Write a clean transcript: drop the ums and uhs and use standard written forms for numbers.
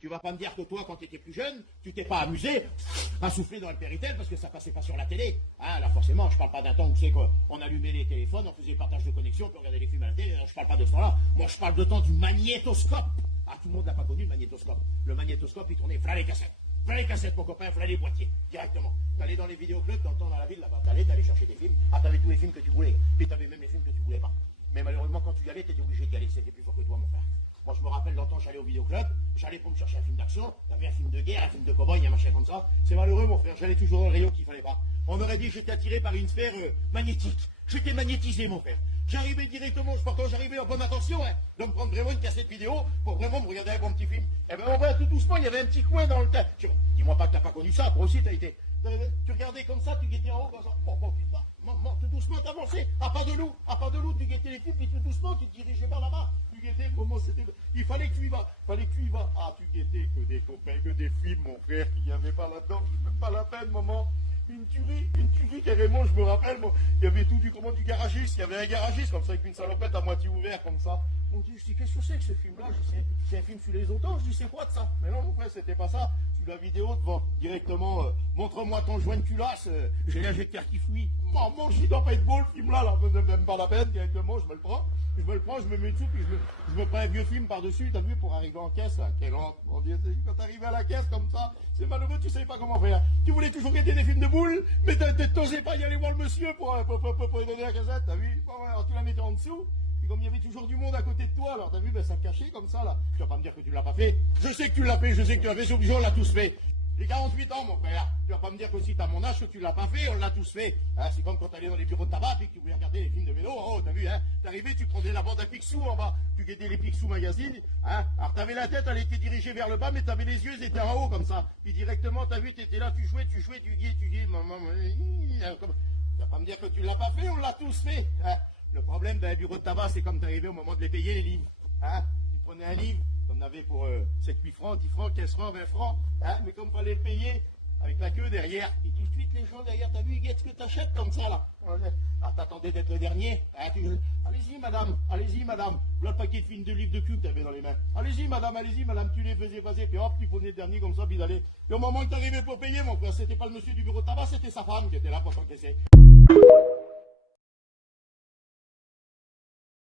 Tu vas pas me dire que toi, quand tu étais plus jeune, tu t'es pas amusé à souffler dans le Péritel parce que ça passait pas sur la télé. Ah, là, forcément, je parle pas d'un temps où c'est qu'on allumait les téléphones, on faisait partage de connexion, puis on regardait les films à la télé. Je parle pas de ce temps-là. Moi, je parle de temps du magnétoscope. Ah, tout le monde n'a pas connu le magnétoscope. Le magnétoscope, il tournait, voilà les cassettes. Voilà les cassettes, mon copain, voilà les boîtiers, directement. T'allais dans les vidéoclubs, dans le temps, dans la ville, là-bas, t'allais chercher des films. Ah, t'avais tous les films que tu voulais. Puis t'avais même les films que tu voulais pas. Mais malheureusement, quand tu y allais, t'étais obligé d'y aller. C'était plus fort que toi, mon frère. Moi, je me rappelle longtemps, j'allais au vidéoclub, j'allais pour me chercher un film d'action, t'avais un film de guerre, un film de cow-boy, un machin comme ça. C'est malheureux, mon frère, j'allais toujours dans le rayon qu'il fallait pas. On aurait dit que j'étais attiré par une sphère magnétique. J'étais magnétisé, mon frère. J'arrivais directement, j'arrivais en bonne attention, hein, de me prendre vraiment une cassette vidéo pour vraiment me regarder un bon petit film. Et ben, on va tout doucement, il y avait un petit coin dans le tas. Dis-moi pas que t'as pas connu ça, toi aussi t'as été. Tu regardais comme ça, tu guettais en haut, comme ça. Bon, putain, tout doucement, t'avançais, à pas de loup, tu guettais les films, puis tout doucement, tu te dirigeais vers là-bas. Tu guettais comment c'était. Il fallait que tu y vas. Ah, tu guettais que des copains, que des films, mon frère, qu'il n'y avait pas là-dedans. Même pas la peine, maman. Une tuerie carrément, je me rappelle, moi, il y avait tout du garagiste, il y avait un garagiste comme ça avec une salopette à moitié ouverte comme ça. Mon Dieu, je dis, qu'est-ce que c'est que ce film-là? C'est un film sur les autos, je dis, c'est quoi de ça? Mais non, mon frère, c'était pas ça. Sur la vidéo devant, directement, montre-moi ton joint de culasse, j'ai l'injecteur qui fuit. Maman, je dis, doit pas être beau le film-là, même pas la peine, directement, je me le prends, je me mets dessus, puis je me prends un vieux film par-dessus, t'as vu, pour arriver en caisse, là. Quelle honte, mon Dieu, quand t'arrives à la caisse comme ça, c'est malheureux, tu sais pas comment faire. Tu voulais toujours guetter des films de boules, mais t'osais pas y aller voir le monsieur pour lui donner la cassette, t'as vu? Bon, alors tu la mettais en dessous, puis comme il y avait toujours du monde à côté de toi, alors t'as vu, ben ça cachait comme ça, là. Tu vas pas me dire que tu l'as pas fait. Je sais que tu l'as fait, c'est obligé, on l'a tous fait. J'ai 48 ans, mon frère. Tu vas pas me dire que si t'as mon âge, que tu l'as pas fait, on l'a tous fait. Hein, c'est comme quand t'allais dans les bureaux de tabac et que tu voulais regarder les films de vélo en haut, t'as vu, hein. T'arrivais, tu prenais la bande à Picsou en bas. Tu guettais les Picsou magazine, hein. Alors t'avais la tête, elle était dirigée vers le bas, mais t'avais les yeux, ils étaient en haut, comme ça. Puis directement, t'as vu, t'étais là, tu jouais, tu guettais, maman, tu vas pas me dire que tu l'as pas fait, on l'a tous fait, hein. Le problème d'un bureau de tabac, c'est comme t'arrivais au moment de les payer, les livres, hein. Tu prenais un livre, on avait pour 7-8 francs, 10 francs, 15 francs, 20 francs, hein, mais comme fallait le payer, avec la queue derrière, et tout de suite les gens derrière, t'as vu, ils guettent ce que t'achètes comme ça, là. Ah, t'attendais d'être le dernier, hein, allez-y, madame, voilà le paquet de films de livres de cul que t'avais dans les mains. Allez-y, madame, tu les faisais passer, puis hop, tu prenais le dernier comme ça, puis d'aller. Et au moment où t'arrivais pour payer, mon frère, c'était pas le monsieur du bureau de tabac, c'était sa femme qui était là pour t'encaisser.